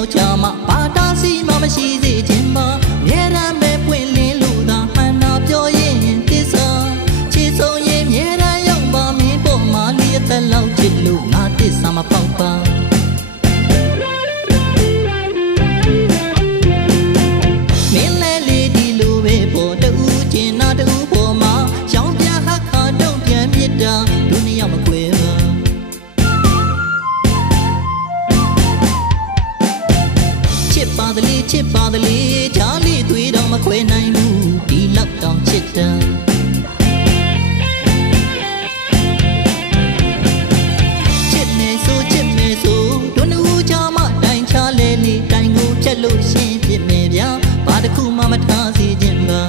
ယောက်ျားမှဘာတာစီမှမရှိစေခြင်းပါမြဲတမ်းပဲပွင့်လင်းလို့သာမှန်တာပြောရင်သစ္စာချစ်ဆုံးရင်မြဲတမ်းရောက်ပါမင်းပေါ်မှာလျက်သက်လောက်ချစ်လို့ငါသစ္စာမပေါက်ပါမင်းလဲလေဒီလိုပဲပေါ်တူးကျင်နာတူးပေါ်မှာရှောင်းပြဟတ်ခါတုံးပြန်မြစ်တာဒုနှစ်ယောက်မကွဲပါချစ်ပါသလေးဂျားလေးသွေးတော့မခွဲနိုင်ဘူးဒီလောက်တောင်ချစ်တာချစ်နေဆိုဒုနှစ်ဦးချာမှတိုင်ချလဲလေတိုင်ကိုဖြတ်လို့ရှင်းပြစ်မယ်ဗျာဘာတစ်ခုမှမထားစေခြင်းပါ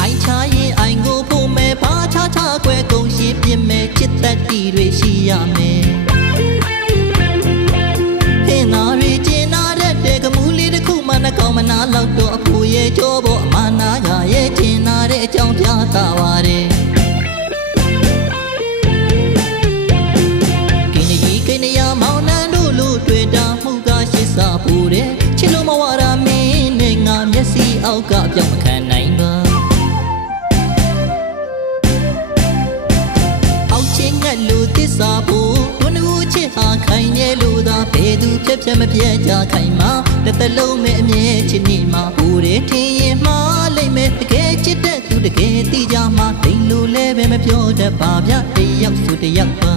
အိုင်ချရင်အိုင်ကိုဖို့မယ်ဘာချကွဲကုန်ရှင်းပြစ်မယ်ချစ်သက်တီတွေရှိရမယ်နာရီကျင်နာတဲ့ကမူလေးတစ်ခုမှနှကောင်းမနာလောက်တော့အဖိုးရဲ့ကြောပေါ်အမနာကရဲ့ကျင်နာတဲ့အကြောင်းပြတာပါတယ်ကိနေရမောင်နှံတို့လို့တွေ့တာမှုကရှစ်စာပူတယ်ချစ်လို့မဝရမင်းနဲ့ငါမျက်စိအောက်ကပြောင်းမခံနိုင်ပါအောက်ချင်းငတ်လို့သစ္စာပူချစ်ဟာခိုင်ရဲ့လို့သာဘယ်သူဖြတ်မပြတ်ကြခိုင်မှာတစ်သက်လုံးမဲ့အမြဲချစ်နေမှာဟိုတဲ့ထင်ရင်မှားလိမ့်မယ်တကယ်ချစ်တဲ့သူတကယ်သိကြမှာတိမ်လို့လဲပဲမပြောတတ်ပါဗျတယောက်ဆိုတယောက်ပါ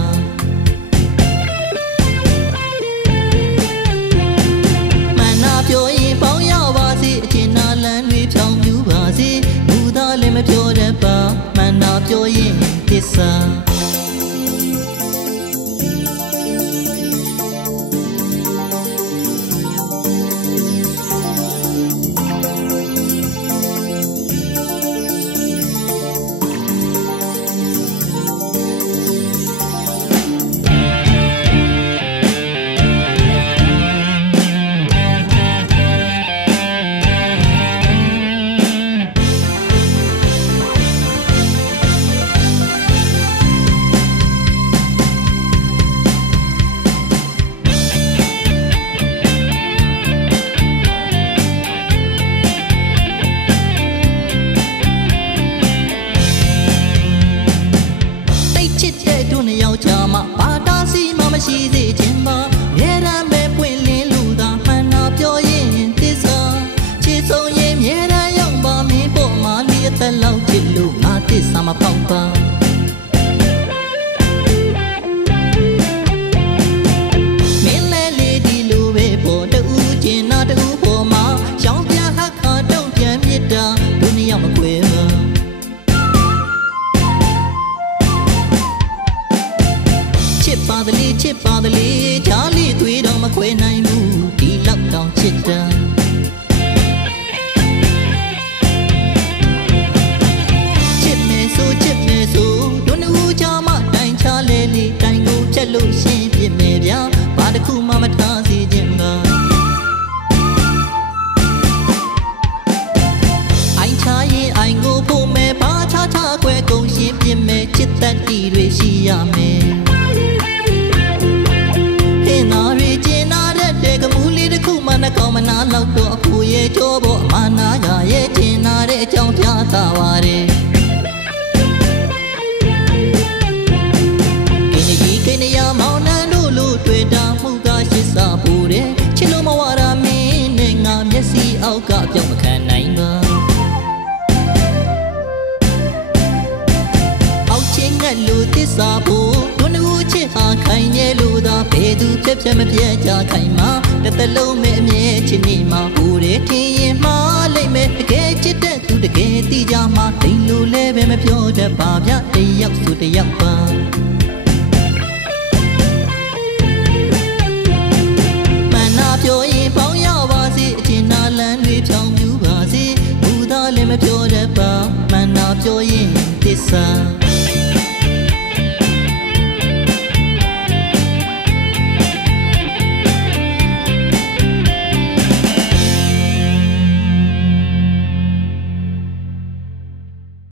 မနာပြောရင်ပေါင်းရပါစေအချင်းနာလန်းတွေဖြောင်းပြူပါစေလူသားလည်းမပြောတတ်ပါမနာပြောရင်သစ္စာဘာတာစီမှမရှိစေခြင်းပါမြဲတမ်းပဲပွင့်လင်းလို့သာမှန်တာပြောရင်သစ္စာချစ်ဆုံးရင်မြဲတမ်းရောက်ပါမင်းပေါ်မှာလျက်သက်လောက်ချစ်လို့ငါသစ္စာမပေါက်ပါမင်းလဲလေဒီလိုပဲပေါ်တူးကျင်နာတူးပေါ်မှာရှောင်းပြဟတ်ခါတုံးပြန်မြစ်တာဒုနှစ်ယောက်မကွဲပါချစ်ပါသလေးဂျားလေးသွေးတော့မခွဲနိုင်ဘူးဒီလောက်တောင်ချစ်တာချစ်မယ်ဆိုဒုနှစ်ဦးချာမှတိုင်ချလဲလေတိုင်ကိုဖြတ်လို့ရှင်းပြစ်မယ်ဗျာဘာတစ်ခုမှမထားစေခြင်းပါအိုင်ချရင်အိုင်ကိုဖို့မယ်ဘာချကွဲကုန်ရှင်းပြစ်မယ်ချစ်သက်တီတွေရှိရမယ်နာရီကျင်နာတဲ့ကမူလေးတစ်ခုမှနှကောင်းမနာလောက်တော့အဖိုးရဲ့ကြောပေါ်အမနာကရဲ့ကျင်နာတဲ့အကြောင်းပြတာပါတယ်ကိနေရမောင်နှံတို့လို့တွေ့တာမှုကရှစ်စာပူတယ်ချစ်လို့မဝရမင်းနဲ့ငါမျက်စိအောက်ကပြောင်းမခံနိုင်ပါအောက်ချင်းငတ်လို့သစ္စာပူချစ်ဟာခိုင်ရဲ့လို့သာဘယ်သူဖြတ်မပြတ်ကြခိုင်မှာတစ်သက်လုံးမဲ့အမြဲချစ်နေမှာဟိုတဲ့ထင်ရင်မှားလိမ့်မယ်တကယ်ချစ်တဲ့သူတကယ်သိကြမှာတိမ်လို့လဲပဲမပြောတတ်ပါဗျတယောက်ဆိုတယောက်ပါမနာပြောရင်ပေါင်းရပါစေအချင်းနာလန်းတွေဖြောင်းပြူပါစေလူသားလည်းမပြောတတ်ပါမနာပြောရင်သစ္စာ